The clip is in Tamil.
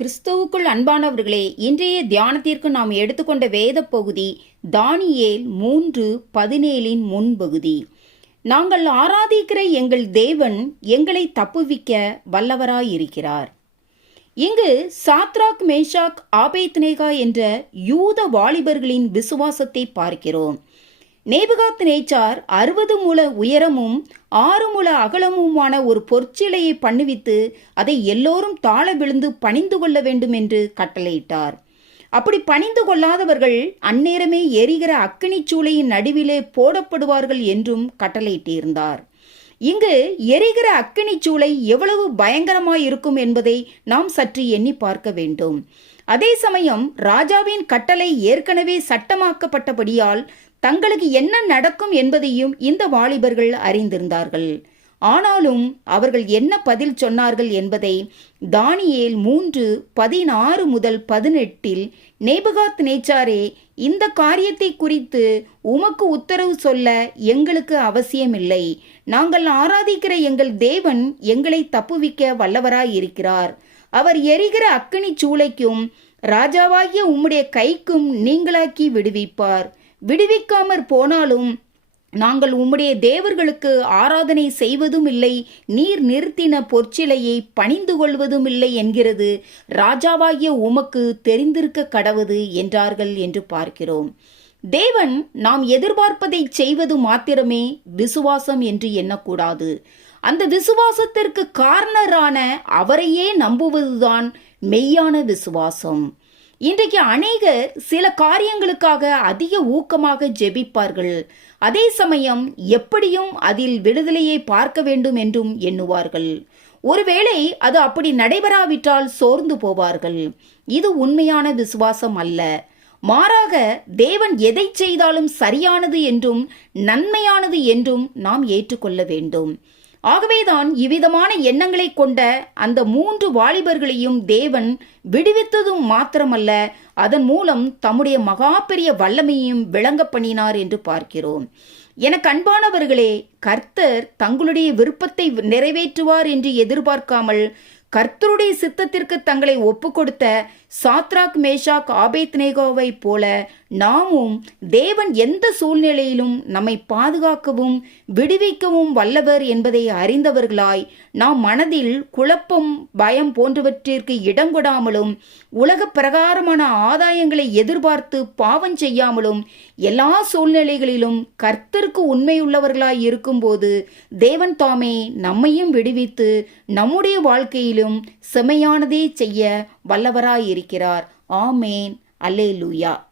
கிறிஸ்துவுக்குள் அன்பானவர்களே இன்றைய தியானத்திற்கு நாம் எடுத்துக்கொண்ட வேத பகுதி தானியேல் மூன்று பதினேழின் முன்பகுதி. நாங்கள் ஆராதிக்கிற எங்கள் தேவன் எங்களை தப்புவிக்க வல்லவராயிருக்கிறார். இங்கு சாத்ராக் மேஷாக் ஆபேத்னேகா என்ற யூத வாலிபர்களின் விசுவாசத்தை பார்க்கிறோம். நேபுகாத் நேச்சார் அறுபது முழ உயரமும் ஆறு முழ அகலமுமான ஒரு பொற்சிலையை பண்ணுவித்து அதை எல்லோரும் தாழ விழுந்து பணிந்து கொள்ள வேண்டும் என்று கட்டளையிட்டார். அப்படி பணிந்து கொள்ளாதவர்கள் அந்நேரமே எரிகிற அக்கினி சூளையின் நடுவிலே போடப்படுவார்கள் என்றும் கட்டளையிட்டிருந்தார். இங்கு எரிகிற அக்கினி சூளை எவ்வளவு பயங்கரமாய் இருக்கும் என்பதை நாம் சற்று எண்ணி பார்க்க வேண்டும். அதே சமயம் ராஜாவின் கட்டளை ஏற்கனவே சட்டமாக்கப்பட்டபடியால் தங்களுக்கு என்ன நடக்கும் என்பதையும் இந்த வாலிபர்கள் அறிந்திருந்தார்கள். ஆனாலும் அவர்கள் என்ன பதில் சொன்னார்கள் என்பதை தானியேல் மூன்று பதினாறு முதல் பதினெட்டில் நேபுகாத் நேச்சாரே இந்த காரியத்தை குறித்து உமக்கு உத்தரவு சொல்ல எங்களுக்கு அவசியமில்லை. நாங்கள் ஆராதிக்கிற எங்கள் தேவன் எங்களை தப்புவிக்க வல்லவராயிருக்கிறார். அவர் எரிகிற அக்கினி சூளைக்கும் ராஜாவாகிய உம்முடைய கைக்கும் நீங்களாக்கி விடுவிப்பார். விடுவிக்காமற் போனாலும் நாங்கள் உம்முடைய தேவர்களுக்கு ஆராதனை செய்வதும் இல்லை நீர் நிறுத்தின பொற்சிலையை பணிந்து கொள்வதும் இல்லை என்கிறது. ராஜாவாகிய உமக்கு தெரிந்திருக்க கடவுது என்றார்கள் என்று பார்க்கிறோம். தேவன் நாம் எதிர்பார்ப்பதை செய்வது மாத்திரமே விசுவாசம் என்று எண்ணக்கூடாது. அந்த விசுவாசத்திற்கு காரணரான அவரையே நம்புவதுதான் மெய்யான விசுவாசம். இன்றைக்கு அநேகர் சில காரியங்களுக்காக அதிக ஊக்கமாக ஜெபிப்பார்கள். அதே சமயம் எப்படியும் அதில் விடுதலையை பார்க்க வேண்டும் என்றும் எண்ணுவார்கள். ஒருவேளை அது அப்படி நடைபெறாவிட்டால் சோர்ந்து போவார்கள். இது உண்மையான விசுவாசம் அல்ல. மாறாக தேவன் எதை செய்தாலும் சரியானது என்றும் நன்மையானது என்றும் நாம் ஏற்றுக்கொள்ள வேண்டும். ஆகவேதான் இவ்விதமான எண்ணங்களை கொண்ட அந்த மூன்று வாலிபர்களையும் தேவன் விடுவித்ததும் மாத்திரமல்ல அதன் மூலம் தம்முடைய மகா பெரிய வல்லமையும் விளங்க பண்ணினார் என்று பார்க்கிறோம். எனக்கு அன்பானவர்களே கர்த்தர் தங்களுடைய விருப்பத்தை நிறைவேற்றுவார் என்று எதிர்பார்க்காமல் கர்த்தருடைய சித்தத்திற்கு தங்களை ஒப்பு கொடுத்த சாத்ராக் மேஷாக் ஆபேத்னேகோவை போல நாமும் தேவன் எந்த சூழ்நிலையிலும் நம்மை பாதுகாக்கவும் விடுவிக்கவும் வல்லவர் என்பதை அறிந்தவர்களாய் நாம் மனதில் குழப்பம் பயம் போன்றவற்றிற்கு இடம் கொடாமலும் உலக பிரகாரமான ஆதாயங்களை எதிர்பார்த்து பாவம் செய்யாமலும் எல்லா சூழ்நிலைகளிலும் கர்த்தருக்கு உண்மையுள்ளவர்களாய் இருக்கும்போது தேவன் தாமே நம்மையும் விடுவித்து நம்முடைய வாழ்க்கையிலும் செமையானதே செய்ய வல்லவராயிருக்கிறார். ஆமேன். அல்லேலூயா.